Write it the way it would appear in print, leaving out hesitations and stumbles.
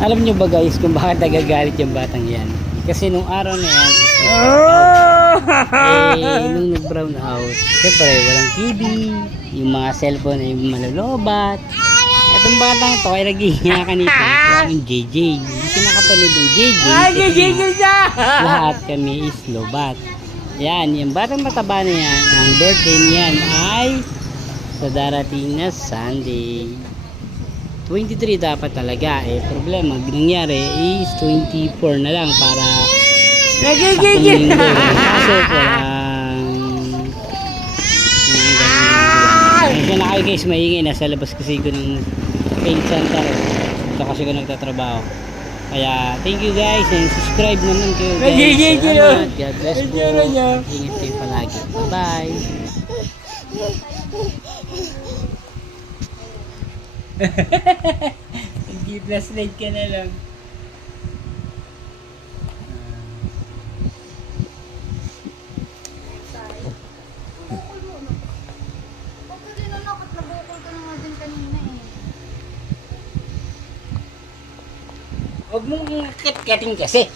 Alam nyo ba guys kung bakit nagagalit yung batang yan? Kasi nung araw na yan, nung nag-brown out, siyempre walang TV, yung mga cellphone ay malalobat. Itong batang ito ay naghihinga kanito, yung JJ. Hindi siya nakapanood ng JJ. Lahat kami is lobat. Yan, yung batang mataba na yan, ang birthday niyan ay sa darating na Sunday. 23 dapat talaga, problema nangyari is 24 na lang para nagigigil kaso medyo na kayo guys maingay, nasa labas kasi ko ng paint center ito kasi ko nagtatrabaho, kaya thank you guys and subscribe naman kayo guys. Salamat, God bless po, ingat kayo palagi, bye bye. Flashlight ka na lang. Huwag mong kat-kating kasi.